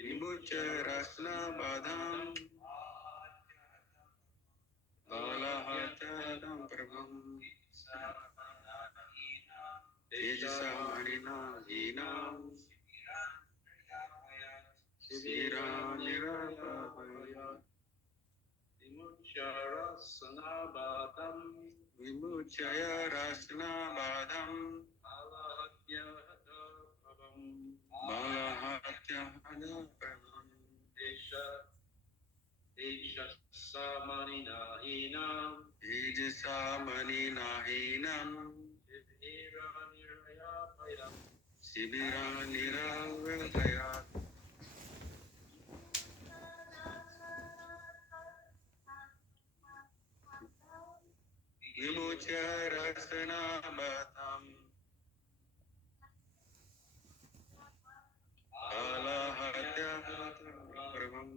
vimucha rasna badam balahachadam prabham tejasamanina hinam siranirapaya vimuchaya rasna badam balahachadam prabham tejasamaninahinam sibiranirapaya vimucha rasana badam balahachadam prabham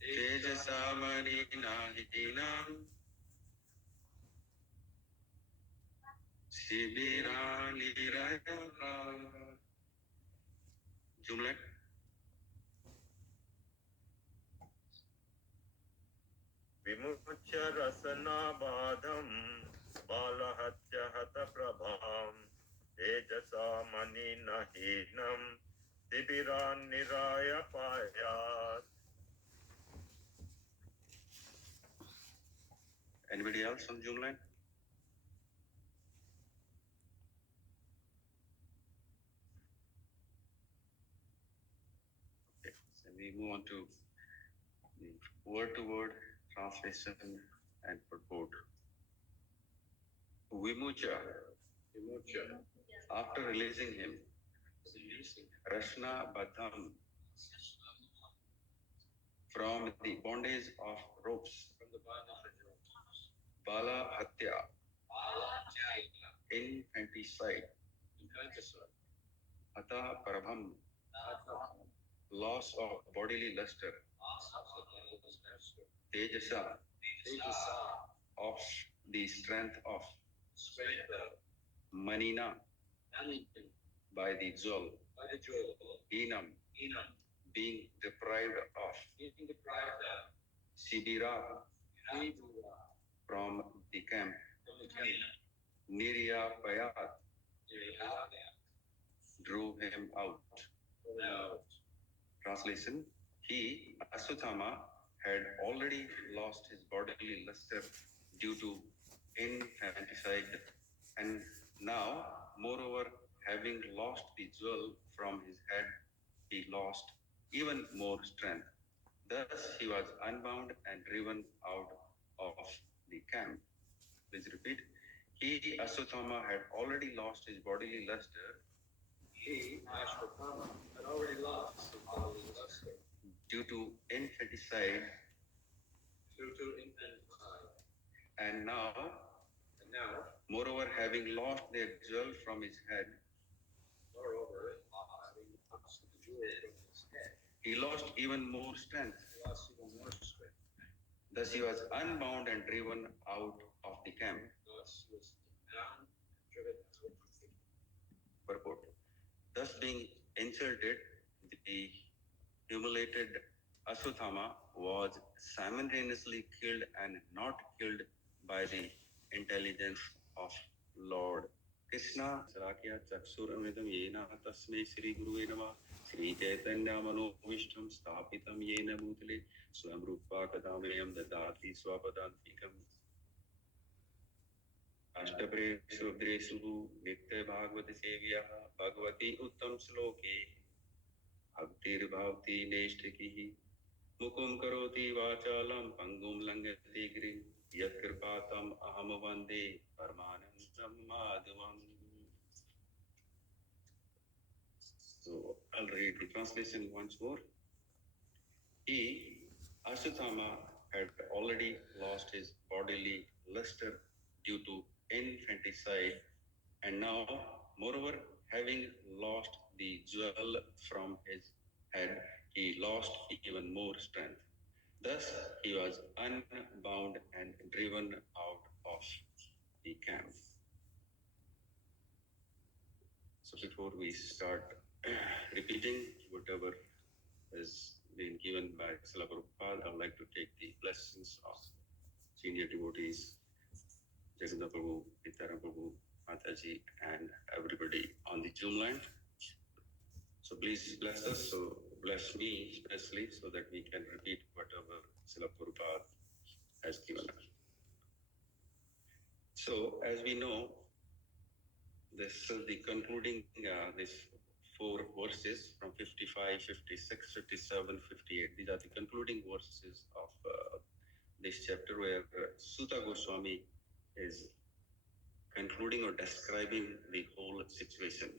tejasamaninahinam sibiranirapaya. Jumla vimucha rasana badam balahachya hata prabham tejasa manina hinam sibiran niraya payat. Anybody else on Zoom line? Okay, so we move on to the word-to-word translation and purport. Vimucha, after releasing him, Rashna Badham, from the bondage of ropes, Bala Hatya, infanticide, Hatha Prabham, loss of bodily luster, Tejasa, of the strength of Manina, by the jewel, Inam, being deprived of Sibira, from the camp, Nirya Payat, drew him out. Translation: He, Aswathama, had already lost his bodily luster due to infanticide, and now, moreover, having lost the jewel from his head, he lost even more strength. Thus, he was unbound and driven out of the camp. Please repeat. He, Aswathama, had already lost his bodily luster. He, Ashwatthama, had already lost his bodily luster due to infanticide. And now, moreover, having lost their jewel from his head, he lost even more strength. Thus he was unbound and driven out of the camp. Purport. Thus being insulted, the humiliated Aswathama was simultaneously killed and not killed by the intelligence of Lord Krishna. Sarakya Chaksuramidam Yena Tasme Sri Guruve Namah Sri Chaitanya Manovistam Sthapitam Yena Bhutale Swam Rupa Kadameyam Dadati Swapadantikam अष्टप्रेषु रुद्रेषु नित्य भागवत सेव्या भगवती उत्तम श्लोके भक्तिर्भवती नैष्ठिकी मुकुम करोति वाचालं पंगुम लंघयते गिरिं यत्कृपातम अहम वन्दे परमानन्दं माधवम्. So I'll read the translation once more. He, Aswathama, had already lost his bodily luster due to infanticide, and now, moreover, having lost the jewel from his head, he lost even more strength. Thus, he was unbound and driven out of the camp. before we start repeating whatever has been given by Srila Prabhupada, I would like to take the blessings of senior devotees, Jagannath Prabhu, Nityananda Prabhu, Mataji, and everybody on the Zoom line. So please bless us. So bless me especially so that we can repeat whatever Srila Prabhupada has given us. So as we know, this is the concluding these 4 verses from 55, 56, 57, 58. These are the concluding verses of this chapter where Sutta Goswami is concluding or describing the whole situation.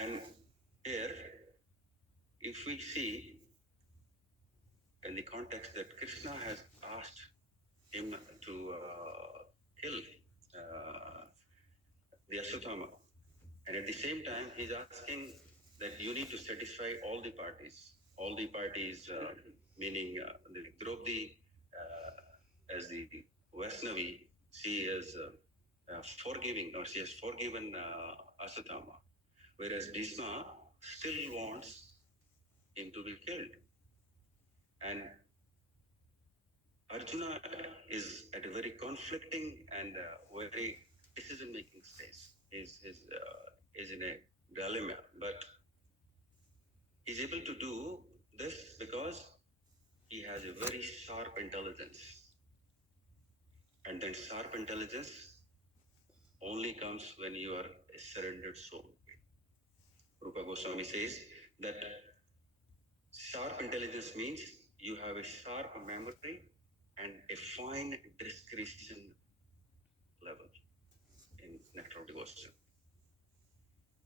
And here, if we see in the context that Krishna has asked him to kill the Ashwatthama, and at the same time, he's asking that you need to satisfy all the parties, meaning the Draupadi as the Vaishnavi, she is forgiving, or she has forgiven Ashwatthama, whereas Bhishma still wants him to be killed. And Arjuna is at a very conflicting and very decision-making stage. Is in a dilemma, but he's able to do this because he has a very sharp intelligence. And then sharp intelligence only comes when you are a surrendered soul. Rupa Goswami says that sharp intelligence means you have a sharp memory and a fine discretion level in nectar of devotion.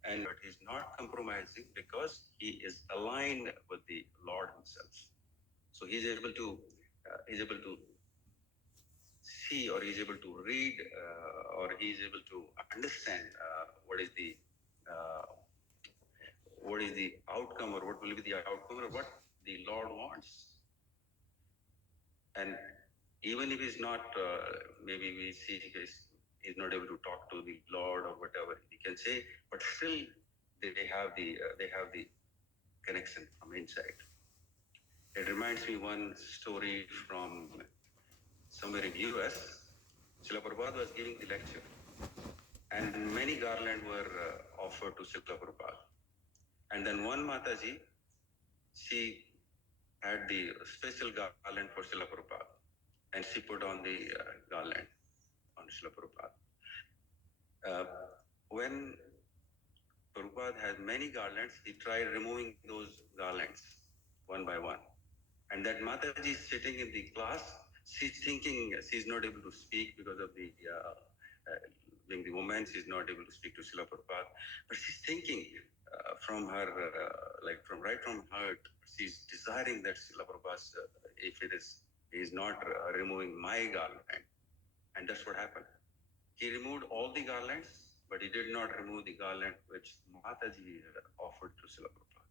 And but he's not compromising because he is aligned with the Lord himself. So he's able to see, or he's able to read, or he's able to understand what is the outcome, or what will be the outcome, or what the Lord wants. And even if he's not, maybe we see he's not able to talk to the Lord or whatever he can say, but still they have the connection from inside. It reminds me one story from somewhere in US. Srila Prabhupada was giving the lecture, and many garlands were offered to Srila Prabhupada. And then one Mataji, she had the special garland for Srila Prabhupada, and she put on the garland on Srila Prabhupada. When Prabhupada had many garlands, he tried removing those garlands one by one. And that Mataji is sitting in the class, she's thinking she's not able to speak because of the being the woman, she's not able to speak to Srila Prabhupada. But she's thinking from her, from right from her, she's desiring that Srila Prabhupada, if he is not removing my garland. And that's what happened. He removed all the garlands, but he did not remove the garland which Mataji offered to Srila Prabhupada.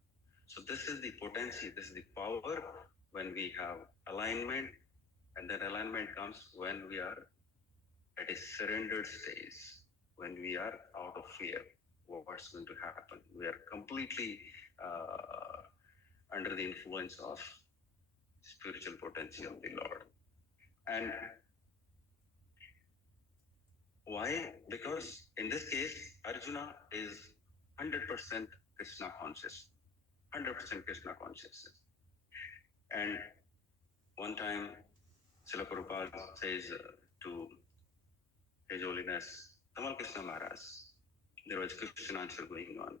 So this is the potency, this is the power when we have alignment, and that alignment comes when we are at a surrendered stage, when we are out of fear. What's going to happen? We are completely under the influence of spiritual potency of the Lord. And why? Because in this case, Arjuna is 100% Krishna conscious. 100% Krishna consciousness. And one time, Srila Prabhupada says to His Holiness Tamal Krishna Maharaj, there was Christian answer going on.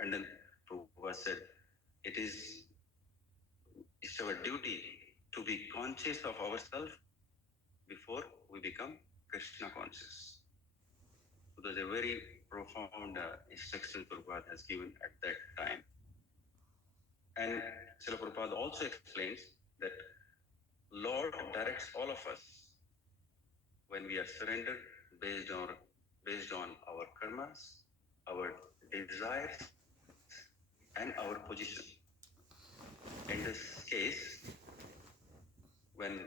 And then Prabhupada said, it's our duty to be conscious of ourselves before we become Krishna conscious. So there's a very profound instruction Prabhupada has given at that time. And Srila Prabhupada also explains that Lord directs all of us when we are surrendered based on our karmas, our desires, and our position. In this case, when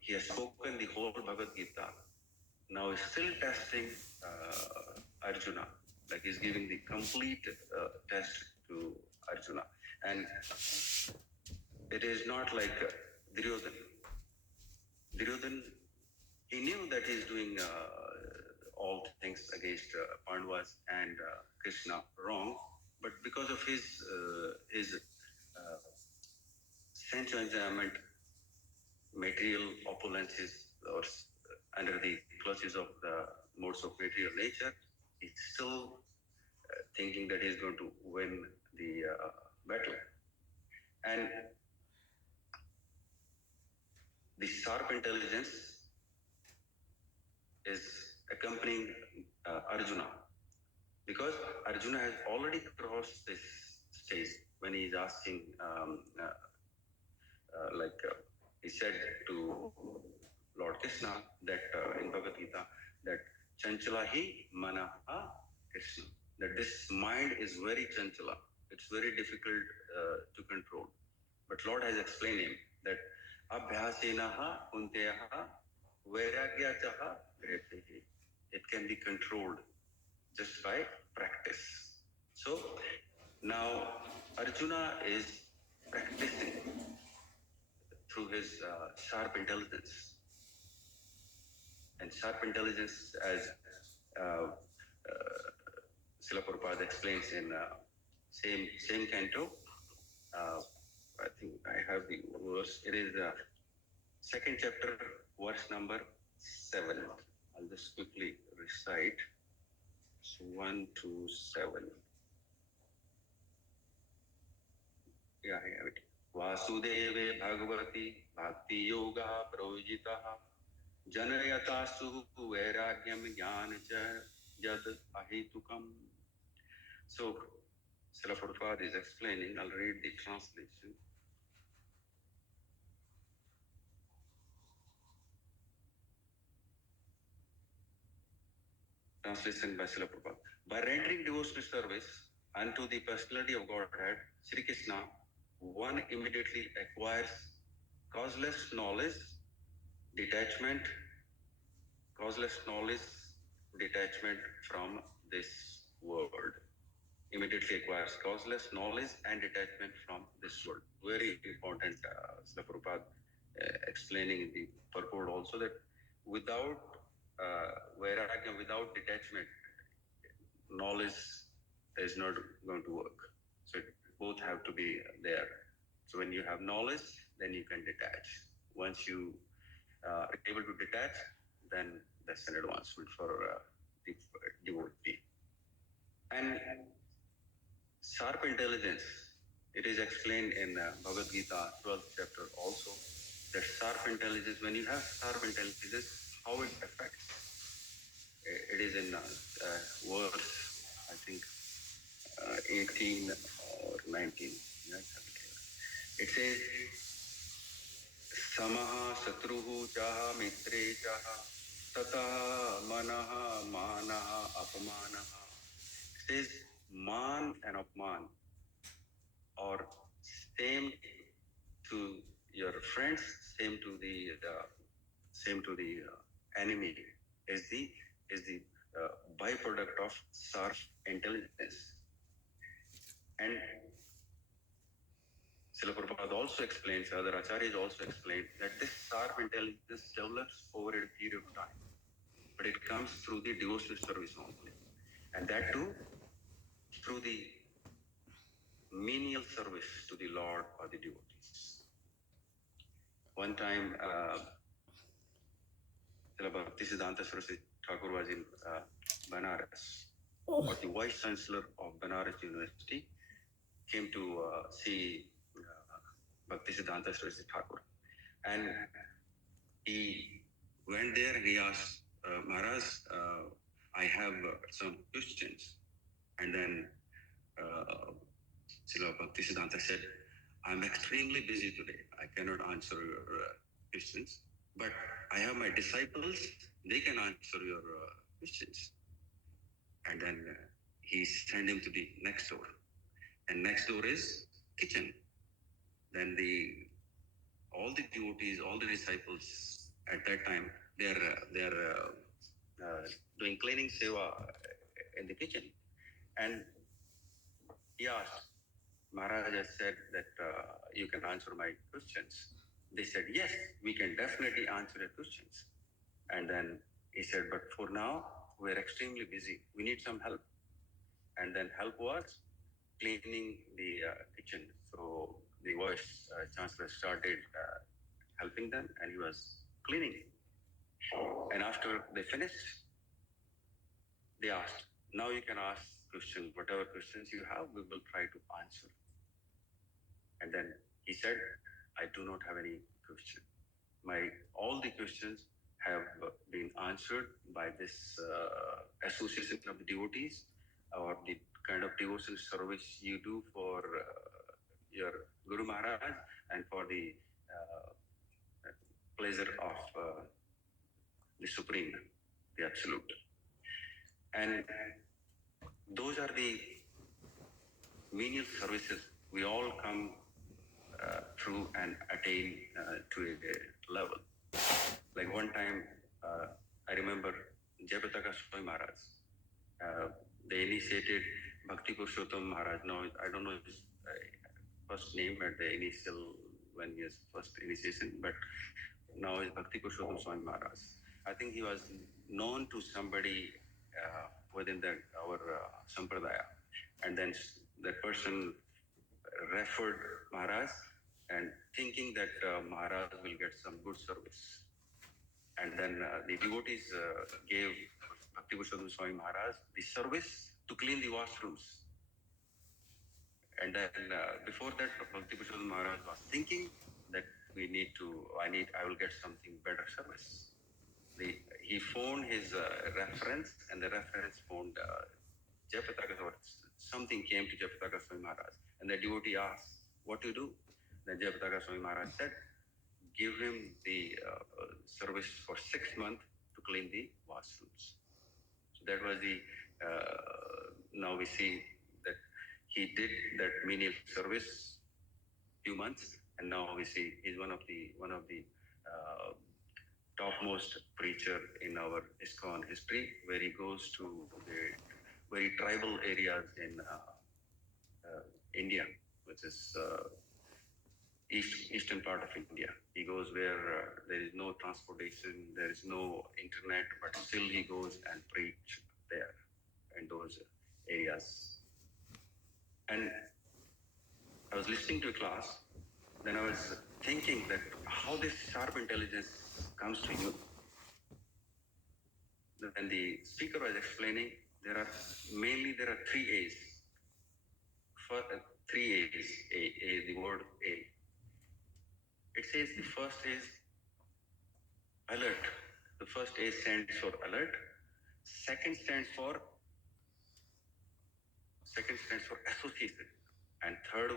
he has spoken the whole Bhagavad Gita, now is still testing Arjuna, like he's giving the complete test to Arjuna. And it is not like Duryodhan. Duryodhan, he knew that he's doing all things against Pandavas and Krishna wrong, but because of his sense of enjoyment, material opulences, or under the clutches of the modes of material nature, he's still thinking that he's going to win the battle. And the sharp intelligence is accompanying Arjuna, because Arjuna has already crossed this stage when he is asking, he said to Lord Krishna that in Bhagavad Gita that Chanchalahi Manaha Krishna, that this mind is very chanchala, it's very difficult to control. But Lord has explained him that Abhyasenaha Kunteyaha Vairagyachaha Gretehi. It can be controlled just by practice. So now Arjuna is practicing through his sharp intelligence. And sharp intelligence, as Srila Prabhupada explains in same canto, I think I have the verse. It is second chapter, verse number 7. I'll just quickly recite. So 1 to 7. Yeah, I have it. Vasudeve Bhagavati Bhakti Yoga Projitaha Janayatasu Vairagyam Jnanacha Jad Ahetukam. So, Srila Prabhupada is explaining. I'll read the translation. Translation by Srila Prabhupada. By rendering devotional service unto the personality of Godhead, Sri Krishna, one immediately acquires causeless knowledge, detachment from this world. Immediately acquires causeless knowledge and detachment from this world. Very important, Srila Prabhupada explaining in the purport also that without vairagya, without detachment, knowledge is not going to work. So both have to be there. So when you have knowledge, then you can detach. Once you are able to detach, then that's an advancement for the devotee. And sharp intelligence, it is explained in Bhagavad Gita 12th chapter also, that sharp intelligence, when you have sharp intelligence, how it affects. It is in verse, I think, 18 or 19. It says, Samaha Satruhu Chaha Mitre Chaha Tata Manaha Manaha Apamanaha. It says, Man and Apman, or same to your friends, same to the enemy, is the byproduct of sharp intelligence. And Srila Prabhupada also explains, other acharyas also explain that this sharp intelligence develops over a period of time, but it comes through the devotional service only, and that too through the menial service to the Lord or the devotees. One time, Bhaktisiddhanta Saraswati Thakur was in Banaras, or the Vice Chancellor of Banaras University came to see Bhaktisiddhanta Saraswati Thakur, and he went there and he asked, Maharaj, I have some questions. And then Srila Bhaktisiddhanta said, I'm extremely busy today. I cannot answer your questions, but I have my disciples, they can answer your questions. And then he sent him to the next door. And next door is kitchen. Then all the devotees, all the disciples at that time, they're doing cleaning seva in the kitchen. And he asked, Maharaj has said that you can answer my questions. They said, yes, we can definitely answer your questions. And then he said, but for now, we're extremely busy. We need some help. And then help was cleaning the kitchen. So the vice chancellor started helping them, and he was cleaning. And after they finished, they asked, now you can ask questions, whatever questions you have, we will try to answer. And then he said, I do not have any question. All the questions have been answered by this association of the devotees, or the kind of devotional service you do for your Guru Maharaj and for the pleasure of the Supreme, the Absolute. And those are the menial services we all come through and attain to a level. Like one time, I remember Jayapataka Swami Maharaj. They initiated Bhakti Purushottam Maharaj. Now, I don't know his first name at the initial, when he has first initiation, but now is Bhakti Purushottam Swami Maharaj. I think he was known to somebody within our Sampradaya. And then that person referred Maharaj and thinking that Maharaj will get some good service. And then the devotees gave Bhakti Purushottam Swami Maharaj the service to clean the washrooms. And then before that, Bhakti Purushottam Maharaj was thinking that I will get something better service. He phoned his reference, and the reference phoned Jayapataka, or something came to Jayapataka Swami Maharaj. And the devotee asked, what to do? Then Jayapataka Swami Maharaj said, give him the service for 6 months to clean the washrooms. So that was now we see that he did that menial service few months, and now we see he's one of the topmost preacher in our ISKCON history, where he goes to the very tribal areas in India, which is eastern part of India. He goes where there is no transportation, there is no internet, but still he goes and preach there in those areas. And I was listening to a class, then I was thinking that how this sharp intelligence comes to you. Then the speaker was explaining there are three A's. Three A's, the word A. It says the first is alert. The first A stands for alert. Second stands for association. And third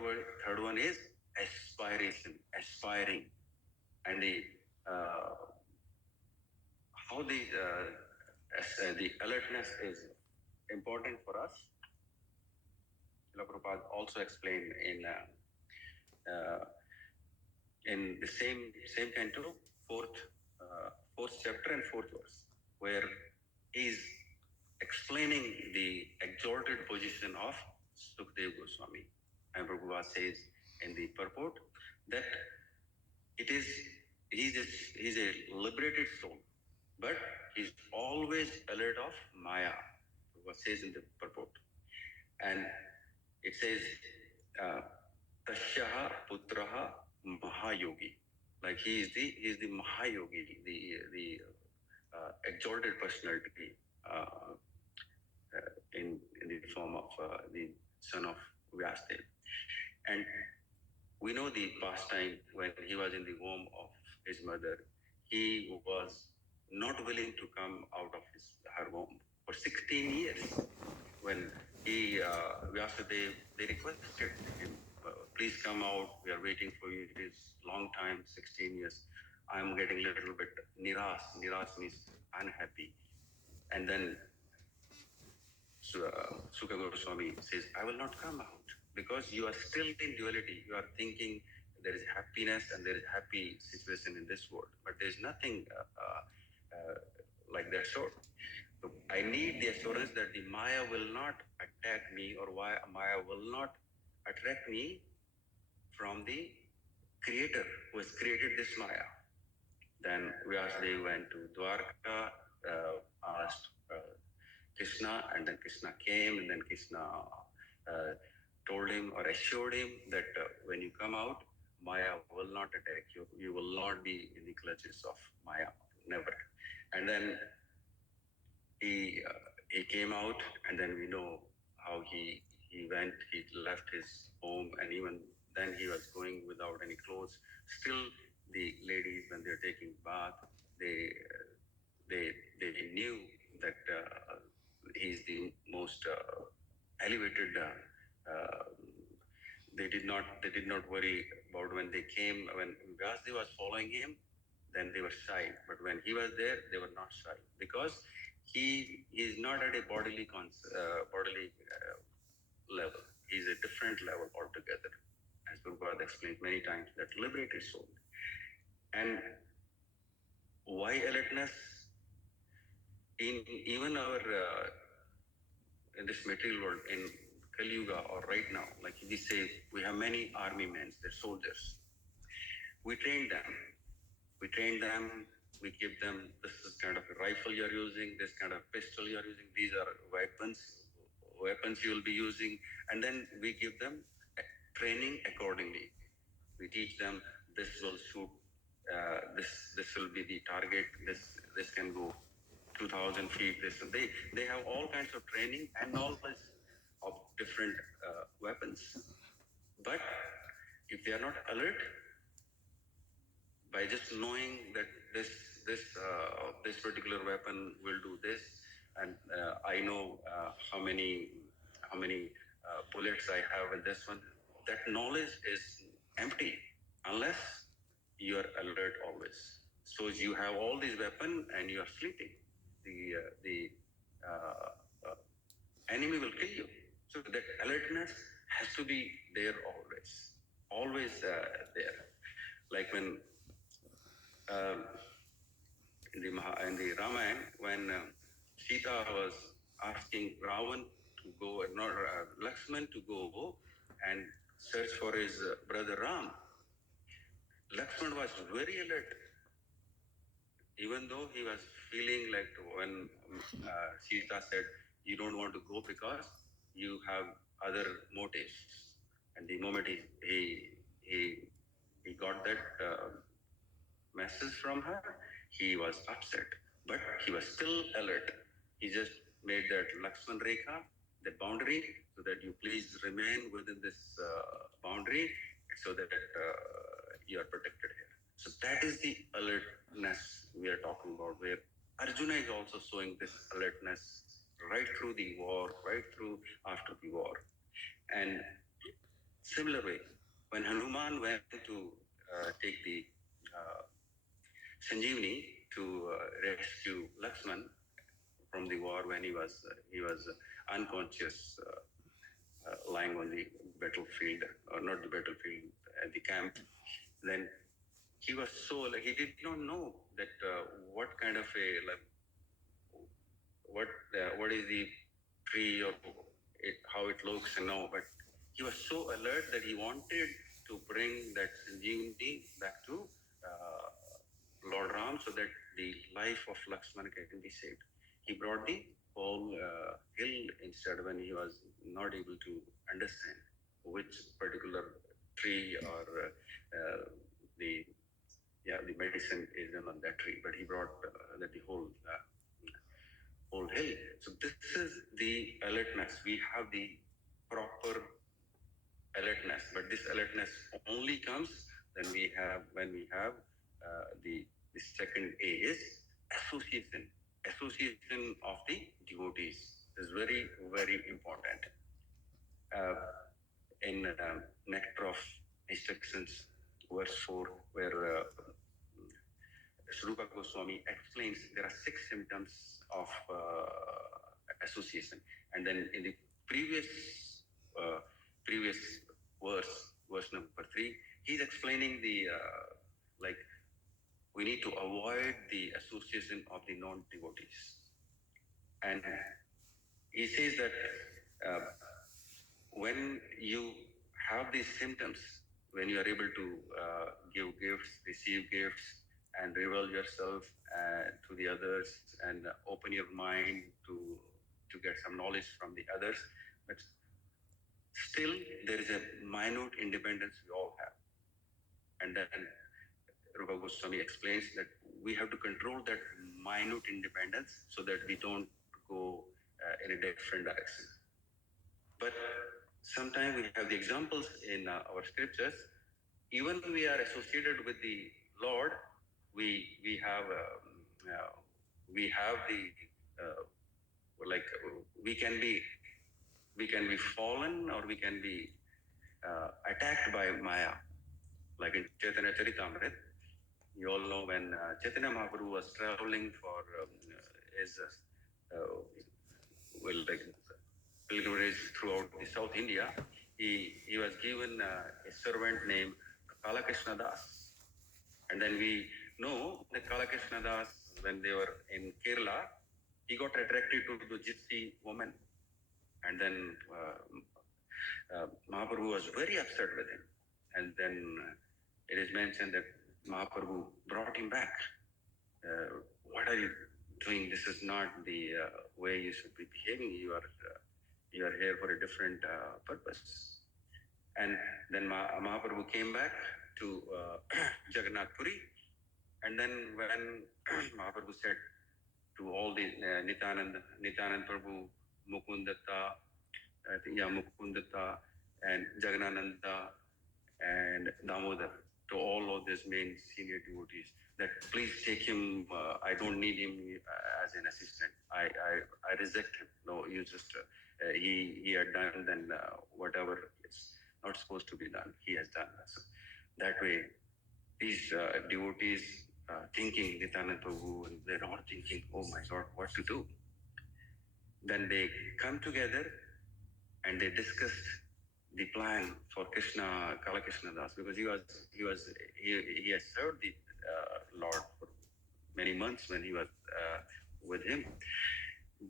one is aspiration, aspiring. And how the alertness is important for us. Srila Prabhupada also explained in the same canto, fourth chapter and fourth verse, where he is explaining the exalted position of Sukadeva Goswami. And Prabhupada says in the purport that he's a liberated soul, but he's always alert of Maya. Prabhupada says in the purport. And it says, Tasyaha Putraha Mahayogi. Like he is the Mahayogi, the exalted personality in the form of the son of Vyasdev. And we know the past time when he was in the womb of his mother, he was not willing to come out of her womb for 16 years. When Vyasadev, they requested him, please come out, we are waiting for you, it is long time, 16 years. I'm getting a little bit niras. Niras means unhappy. And then Sukadeva Goswami says, I will not come out because you are still in duality. You are thinking there is happiness and there is happy situation in this world, but there is nothing like that sort. So I need the assurance that the Maya will not attack me, or why Maya will not attract me from the creator who has created this Maya. Then Vyasdev went to Dwarka, asked Krishna, and then Krishna came, and then Krishna told him or assured him that when you come out, Maya will not attack you. You will not be in the clutches of Maya, never. And then he came out, and then we know how he went. He left his home, and even then he was going without any clothes. Still, the ladies, when they're taking bath, they they they knew that he's the most elevated. They did not worry about when they came. When Vyasdev was following him, then they were shy. But when he was there, they were not shy because he is not at a bodily level. He's a different level altogether, as Prabhupada explained many times. That liberated soul. And why alertness? In even our in this material world, in Kali Yuga or right now, like we say, we have many army men, they're soldiers. We train them. We train them. We give them, this is kind of a rifle you're using, this kind of pistol you're using. These are weapons you will be using. And then we give them training accordingly. We teach them this will shoot, this will be the target, this can go 2,000 feet. They have all kinds of training and knowledge of different weapons. But if they are not alert, by just knowing that this particular weapon will do this, and I know how many bullets I have in this one, that knowledge is empty unless you are alert always. So you have all these weapons and you are sleeping. The enemy will kill you. So that alertness has to be there always there. Like when in the Ramayana, when Sita was asking Ravan to go, not Lakshman to go and search for his brother Ram, Lakshman was very alert, even though he was feeling like when Sita said, "You don't want to go because you have other motives," and the moment he got that message from her, he was upset, but he was still alert. He just made that Lakshman Rekha, the boundary, so that you please remain within this boundary, so that you are protected here. So that is the alertness we are talking about, where Arjuna is also showing this alertness right through the war, right through after the war. And similar way, when Hanuman went to take the Sanjeevani to rescue Lakshman from the war, when he was unconscious, lying on the battlefield, or not the battlefield, at the camp. Then he was so, like, he did not know that what kind of a, like, what is the tree, or how it looks and all. But he was so alert that he wanted to bring that Sanjeevani back to Lord Ram, so that the life of Lakshman can be saved. He brought the whole hill instead, when he was not able to understand which particular tree or the medicine is on that tree. But he brought the whole hill. So this is the alertness. We have the proper alertness, but this alertness only comes when we have the second A is association. Association of the devotees is very, very important. In Nectar of Instructions, verse 4, where Srupa Goswami explains there are 6 symptoms of association, and then in the previous verse number 3, he's explaining the like, we need to avoid the association of the non-devotees. And he says that uh, when you have these symptoms, when you are able to give gifts, receive gifts, and reveal yourself to the others, and open your mind to get some knowledge from the others, but still there is a minute independence we all have. And then Rupa Goswami explains that we have to control that minute independence so that we don't go in a different direction. But sometimes we have the examples in our scriptures. Even we are associated with the Lord, we have the like we can be fallen, or we can be attacked by Maya. Like in Chaitanya Charitamrita, you all know when Chaitanya Mahaprabhu was traveling for his like pilgrimage throughout the South India, he was given a servant named Kalakrishna Das. And then we know that Kalakrishna Das, when they were in Kerala, he got attracted to the gypsy woman. And then Mahaprabhu was very upset with him. And then it is mentioned that Mahaprabhu brought him back. What are you doing? This is not the way you should be behaving. You are here for a different purpose. And then Mahaprabhu came back to Jagannath Puri. And then when Mahaprabhu said to all the Nityanand Prabhu, Mukundatta, Mukundatta, and Jagannananda, and Damodar, to all of these main senior devotees, that please take him. I don't need him as an assistant. I reject him. No, you just he had done then whatever is not supposed to be done. He has done. So that way, these devotees thinking Nityanand Prabhu, and they're all thinking, oh my God, what to do? Then they come together and they discussed the plan for Krishna, Kalakrishna Das, because he has served the Lord for many months when he was with him.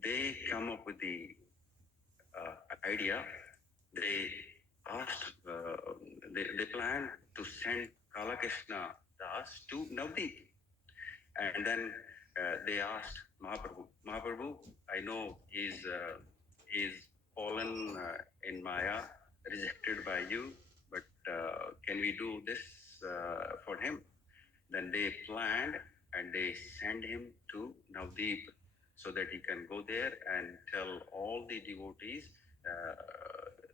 They come up with the idea. They asked, they planned to send Kalakrishna Das to Navdeep. And then they asked Mahaprabhu, I know he's fallen in Maya, rejected by you, but can we do this for him? Then they planned and they send him to Navdeep so that he can go there and tell all the devotees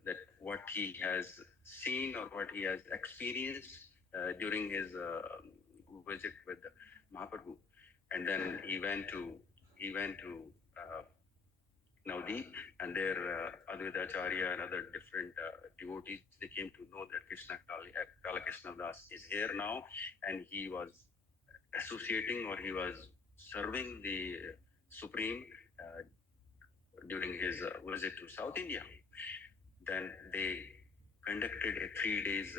that what he has seen or what he has experienced during his visit with Mahaprabhu. And then he went to Navdeep, and there Advaita Acharya and other different devotees, they came to know that Kalakrishna Das is here now, and he was associating, or he was serving the Supreme during his visit to South India. Then they conducted a 3 days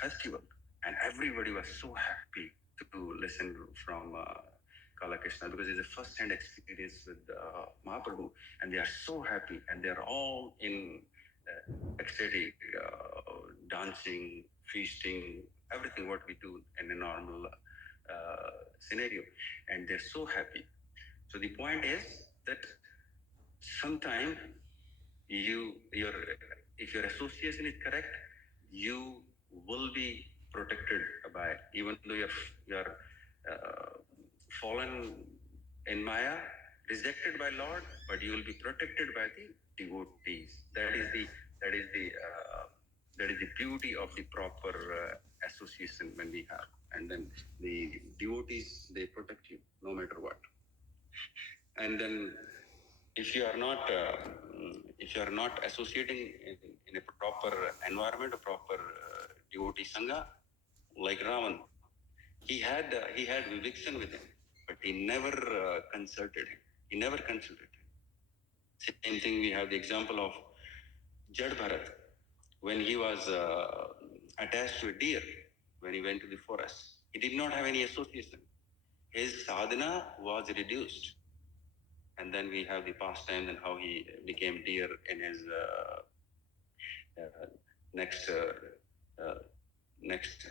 festival, and everybody was so happy to listen from Kalakrishna, because it's a first-hand experience with Mahaprabhu, and they are so happy, and they are all in ecstatic, dancing, feasting, everything what we do in a normal scenario, and they're so happy. So the point is that sometimes if your association is correct, you will be protected by, even though you're fallen in Maya, rejected by Lord, but you will be protected by the devotees. That is the beauty of the proper association when we have, and then the devotees, they protect you no matter what. And then if you are not associating in a proper environment, a proper devotee sangha, like Ravan, he had Vivikshan with him, but he never consulted him. He never consulted him. Same thing, we have the example of Jad Bharat, when he was attached to a deer, when he went to the forest. He did not have any association. His sadhana was reduced. and then we have the pastime and how he became deer in his next next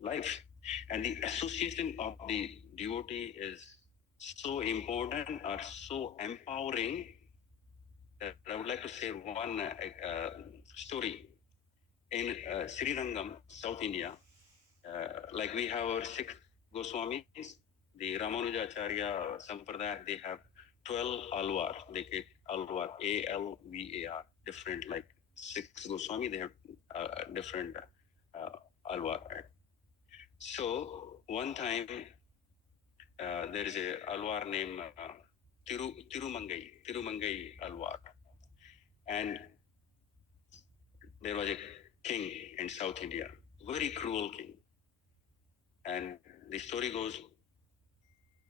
life. And the association of the devotee is so important or so empowering that I would like to say one story. In Srirangam, South India, like we have our six Goswamis, the Ramanujacharya Sampradaya, they have 12 Alvar. They get Alvar, Alvar, different, like six Goswami, they have different Alvar. So one time there is a Alvar named Tirumangai Alvar. And there was a king in South India, very cruel king. And the story goes,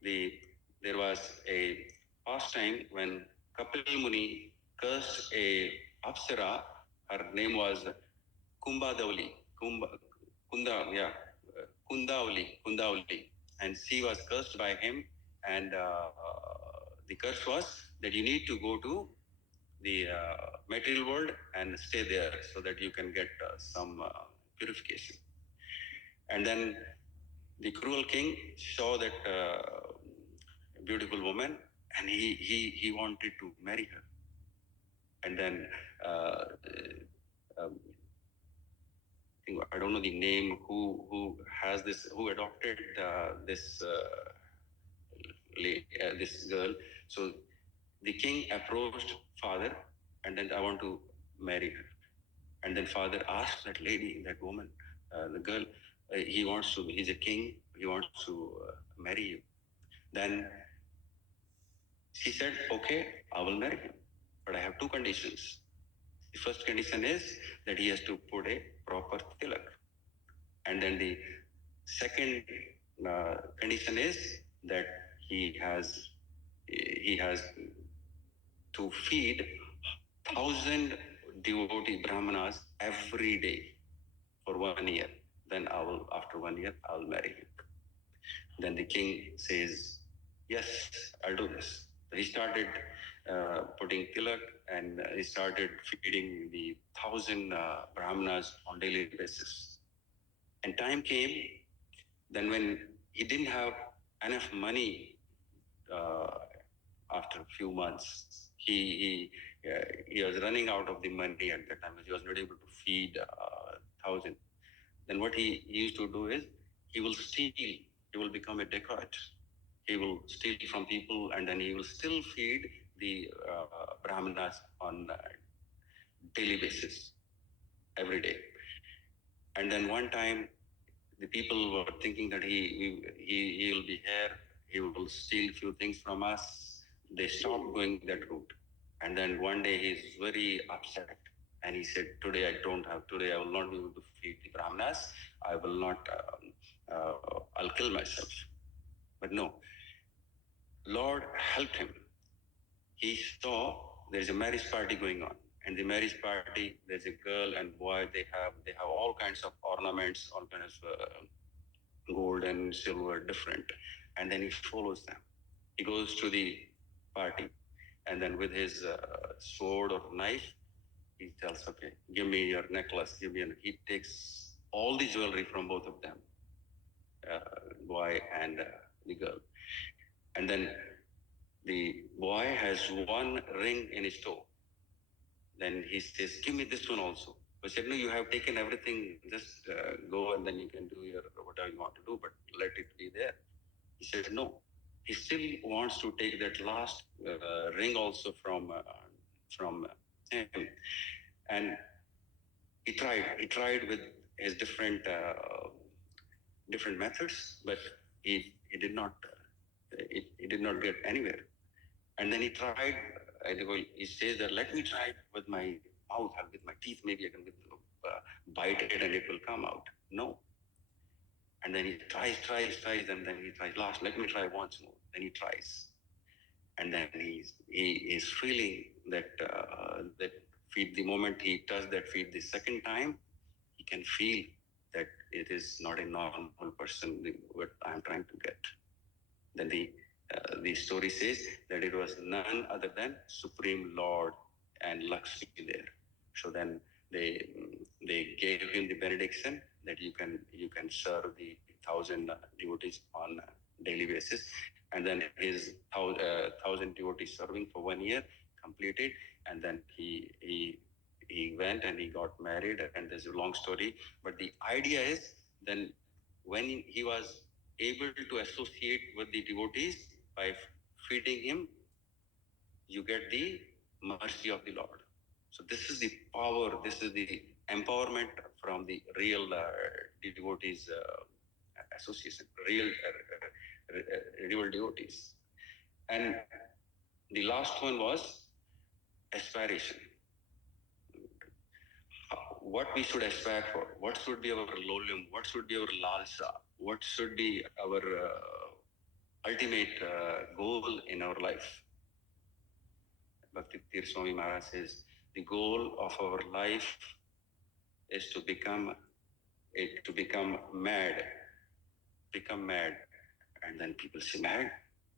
there was a past time when Kapil Muni cursed a Apsara. Her name was Kumbadavali, Kundavali, and she was cursed by him. And the curse was that you need to go to the material world and stay there so that you can get some purification. And then the cruel king saw that beautiful woman, and he wanted to marry her. And then um, I don't know the name who has this, who adopted this this girl. So the king approached father, and then I want to marry her. And then father asked that lady, that woman, the girl, he's a king, he wants to marry you. Then she said, okay, I will marry him, but I have two conditions. The first condition is that he has to put a proper tilak. And then the second condition is that he has to feed 1,000 devotee brahmanas every day for 1 year. Then after 1 year, I'll marry him. Then the king says, yes, I'll do this. He started putting tilak, and he started feeding the 1,000 brahmanas on daily basis. And time came, then when he didn't have enough money after a few months, he was running out of the money at that time. He was not able to feed 1,000. Then what he used to do is he will steal. He will become a dacoit. He will steal from people, and then he will still feed the brahmanas on daily basis, every day. And then one time, the people were thinking that he will be here, he will steal few things from us. They stopped going that route. And then one day he's very upset, and he said, today I will not be able to feed the brahmanas. I will not, I'll kill myself. But no, Lord helped him. He saw there's a marriage party going on. And the marriage party, there's a girl and boy, they have all kinds of ornaments, all kinds of gold and silver, different. And then he follows them. He goes to the party, and then with his sword or knife, he tells, okay, give me your necklace, he takes all the jewelry from both of them, boy and the girl. And then the boy has one ring in his toe. Then he says, give me this one also. I said, no, you have taken everything, just go and then you can do your whatever you want to do, but let it be there. He said, no. He still wants to take that last ring also from him. And he tried with his different methods, but he did not get anywhere. And then he tried, he says that let me try it with my mouth, with my teeth, maybe I can bite it and it will come out. No. And then he tries, and then he tries last, let me try once more. Then he tries. And then he is feeling that feed, the moment he does that feed the second time, he can feel that it is not a normal person, what I'm trying to get. Then the The story says that it was none other than Supreme Lord and Lakshmi there. So then they gave him the benediction that you can serve the 1,000 devotees on a daily basis, and then his 1,000 devotees serving for 1 year completed, and then he went and he got married, and there's a long story. But the idea is, then when he was able to associate with the devotees by feeding him, you get the mercy of the Lord. So this is the power, this is the empowerment from the real devotees association, real devotees. And the last one was aspiration. What we should aspire for, what should be our lolum, what should be our lalsa, what should be our ultimate goal in our life. Bhakti Tir Swami Maharaj says, the goal of our life is to become mad, and then people say mad,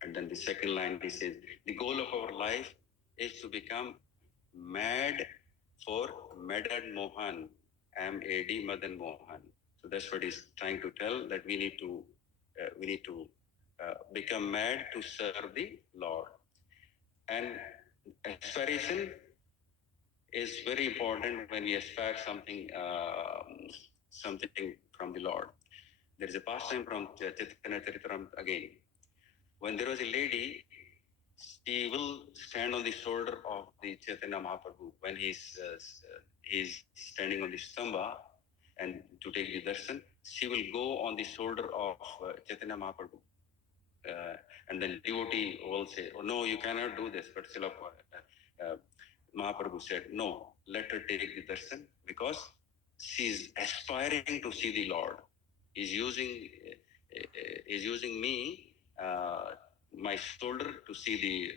and then the second line he says, the goal of our life is to become mad for Madan Mohan, M-A-D Madan Mohan. So that's what he's trying to tell, that we need to become mad to serve the Lord. And aspiration is very important when we aspire something from the Lord. There is a pastime from Chaitanya Charitamrita again. When there was a lady, she will stand on the shoulder of the Chaitanya Mahaprabhu when he's standing on the stamba, and to take the darshan, she will go on the shoulder of Chaitanya Mahaprabhu. And then devotee will say, oh no, you cannot do this. But Srila Mahaprabhu said, no, let her take the darshan, because she is aspiring to see the Lord. Is using me, my shoulder, to see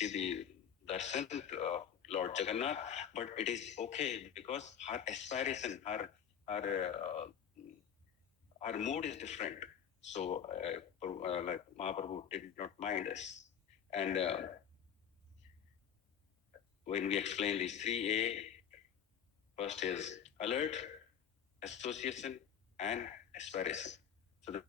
the darshan of Lord Jagannath. But it is okay, because her aspiration, her mood is different. So like Mahaprabhu did not mind us. And when we explain these 3A, first is alert, association, and aspiration. So the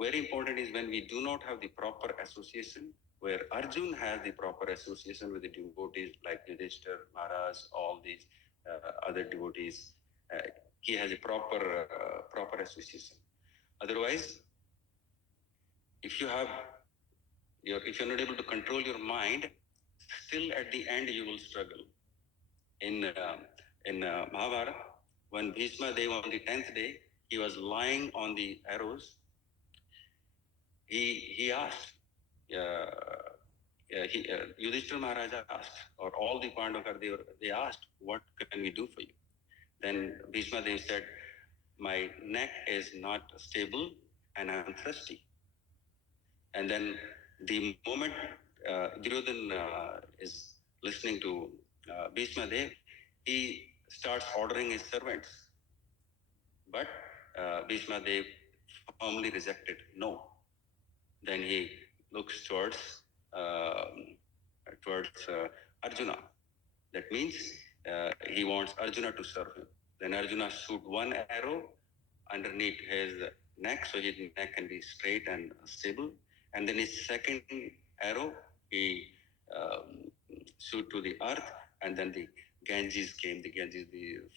very important is when we do not have the proper association, where Arjun has the proper association with the devotees like Yudhishthir, Maharaj, all these other devotees, he has a proper association. Otherwise, if you're not able to control your mind, still at the end you will struggle. In Mahabharata, when Bhishma Dev on the 10th day, he was lying on the arrows, he asked, Yudhishthira Maharaj asked, or all the Pandavas, they asked, what can we do for you? Then Bhishma Dev said, my neck is not stable and I'm thirsty. And then the moment Duryodhan is listening to Bhishma Dev, he starts ordering his servants. But Bhishma Dev firmly rejected, no. Then he looks towards Arjuna. That means he wants Arjuna to serve him. Then Arjuna shoot one arrow underneath his neck, so his neck can be straight and stable. And then his second arrow, he shoot to the earth, and then the Ganges came. The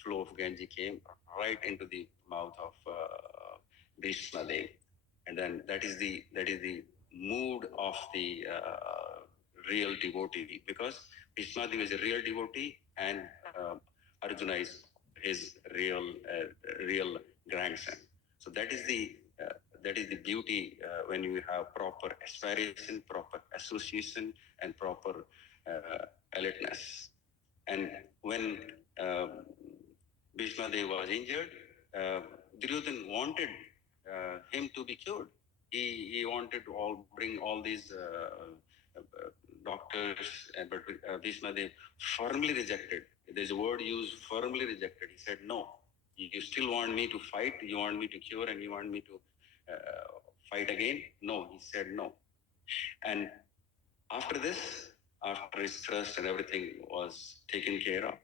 flow of Ganges came right into the mouth of Bhishma Dev. And then that is the mood of the real devotee, because Bhishma Dev is a real devotee, and Arjuna is his real grandson. So that is the beauty when you have proper aspiration, proper association, and proper alertness. And when Bhishma Dev was injured, Duryodhan wanted him to be cured. He wanted to bring all these doctors, but Bhishma Dev firmly rejected. There's a word used, firmly rejected. He said, no, you still want me to fight, you want me to cure, and you want me to fight again? No, he said no. And after this, after his trust and everything was taken care of,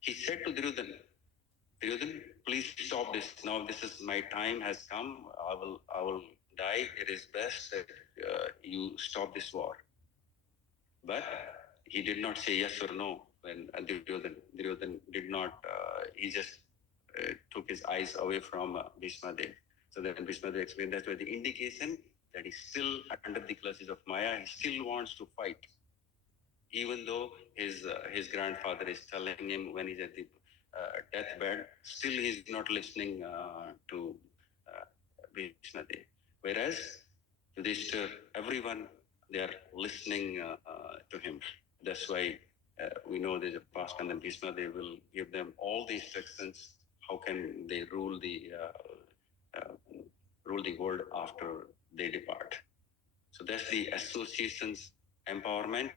he said to Duryodhan, please stop this now. This is my time has come. I will die. It is best that you stop this war. But he did not say yes or no when Duryodhan did not. He just took his eyes away from Bhishma Dev. So then Bhishma Dev explained that's why the indication that he's still under the clutches of Maya. He still wants to fight, even though his grandfather is telling him when he's at the deathbed. Still, he's not listening to Bhishma Dev. Whereas Yudhishthir, everyone, they are listening to him. That's why we know there's a past and then Bhishma, they will give them all the instructions. How can they rule the world after they depart? So that's the association's empowerment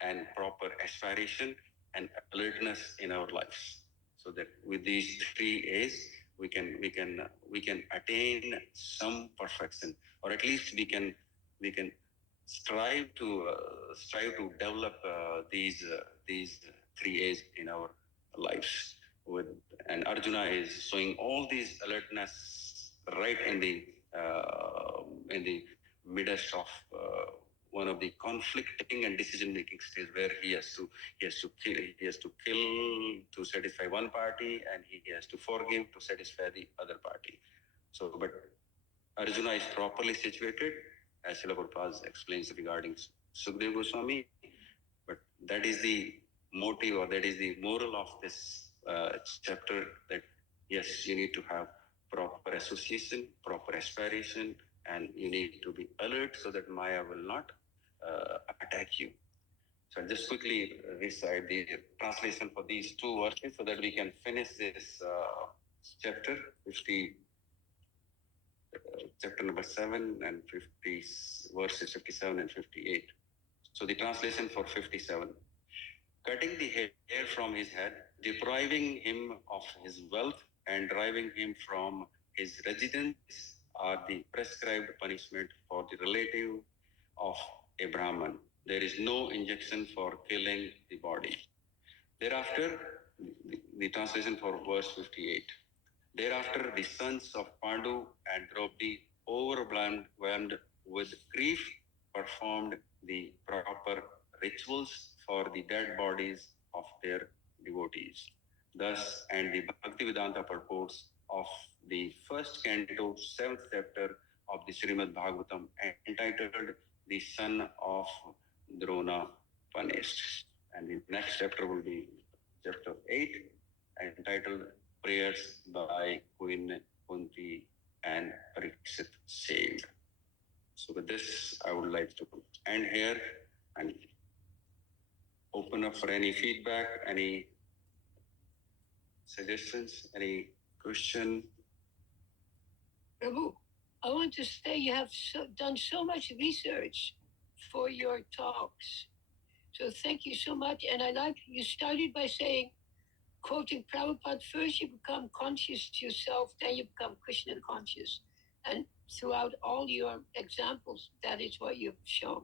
and proper aspiration and alertness in our lives. So that with these three A's, we can attain some perfection, or at least we can strive to develop these three A's in our lives. With and Arjuna is showing all these alertness right in the midst of one of the conflicting and decision making stage where he has to kill to satisfy one party, and he has to forgive to satisfy the other party. So, but Arjuna is properly situated, as Srila Prabhupada explains regarding Sukadeva Goswami. But that is the motive, or that is the moral of this chapter. That yes, you need to have proper association, proper aspiration, and you need to be alert so that Maya will not attack you. So I'll just quickly recite the translation for these two verses so that we can finish this chapter 50, chapter number 7 and 50, verses 57 and 58. So the translation for 57. Cutting the hair from his head, depriving him of his wealth, and driving him from his residence are the prescribed punishment for the relative of a Brahman. There is no injection for killing the body. Thereafter, the translation for verse 58. Thereafter, the sons of Pandu and Draupadi, overwhelmed with grief, performed the proper rituals for the dead bodies of their devotees. Thus, and the Bhaktivedanta purports of the first canto, seventh chapter of the Srimad Bhagavatam, entitled The Son of Drona Punished. And the next chapter will be chapter 8, entitled Prayers by Queen Kunti and Pariksit saved. So with this, I would like to end here and open up for any feedback, any suggestions, any question. Prabhu, I want to say you have done so much research for your talks. So thank you so much. And I like you started by saying, quoting Prabhupada, first you become conscious to yourself, then you become Krishna conscious. And throughout all your examples, that is what you've shown.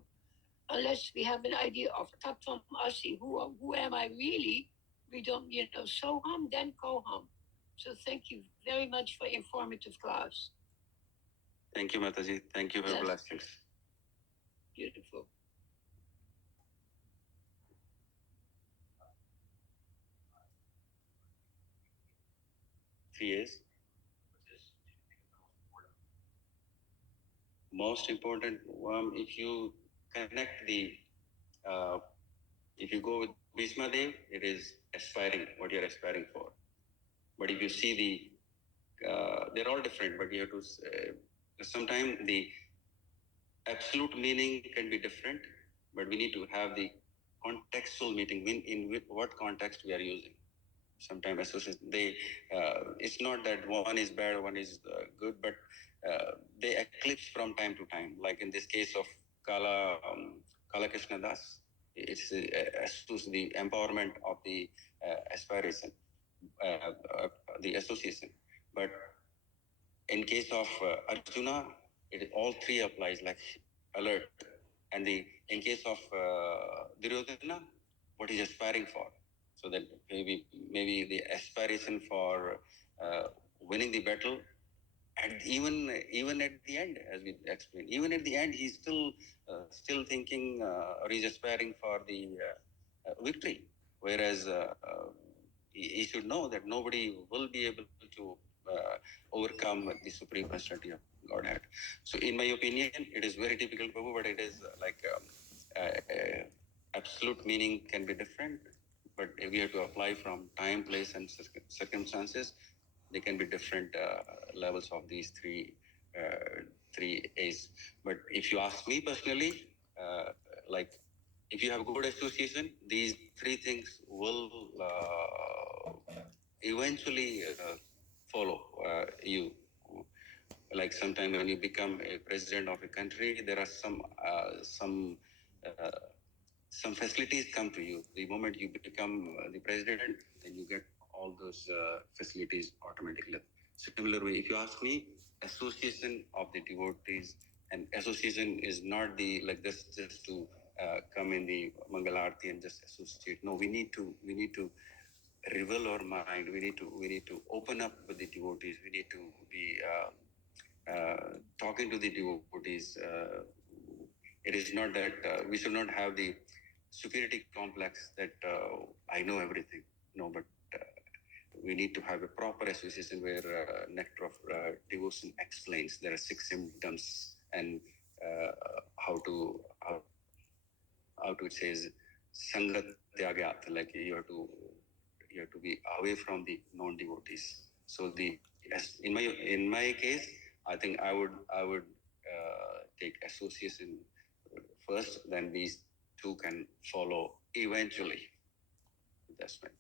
Unless we have an idea of Tattvam Asi, who am I really, we don't, Soham, then Koham. So thank you very much for informative class. Thank you, Mataji. Thank you for your blessings. Beautiful. Yes. Most important, if you connect if you go with Bhishma Dev, it is aspiring, what you're aspiring for. But if you see they're all different, but you have to, sometimes the absolute meaning can be different, but we need to have the contextual meaning, in what context we are using. Sometimes association, it's not that one is bad, one is good, but they eclipse from time to time. Like in this case of Kala Krishna Das, it's the empowerment of the aspiration, the association. But in case of Arjuna, all three applies. Like alert. And in case of Duryodhana, what he's aspiring for, so that maybe the aspiration for winning the battle, and even at the end, as we explained, even at the end, he's still thinking or he's aspiring for the victory. Whereas he should know that nobody will be able to overcome the supreme personality of Godhead. So, in my opinion, it is very typical, Prabhu, but it is absolute meaning can be different. But we have to apply from time, place, and circumstances. They can be different levels of these three A's. But if you ask me personally, like if you have good association, these three things will eventually follow you. Like sometime when you become a president of a country, there are uh, some facilities come to you. The moment you become the president, then you get all those facilities automatically. Similar way, if you ask me, association of the devotees, and association is not the like this just to come in the Mangalarti and just associate. No, we need to reveal our mind. We need to open up with the devotees. We need to be talking to the devotees. It is not that we should not have the superiority complex that I know everything. No, but we need to have a proper association where Nectar of Devotion explains there are 6 symptoms and how to it says sangat tyagat, like you have to be away from the non-devotees. So in my case, I think I would take association first, then these two can follow eventually. That's my thing.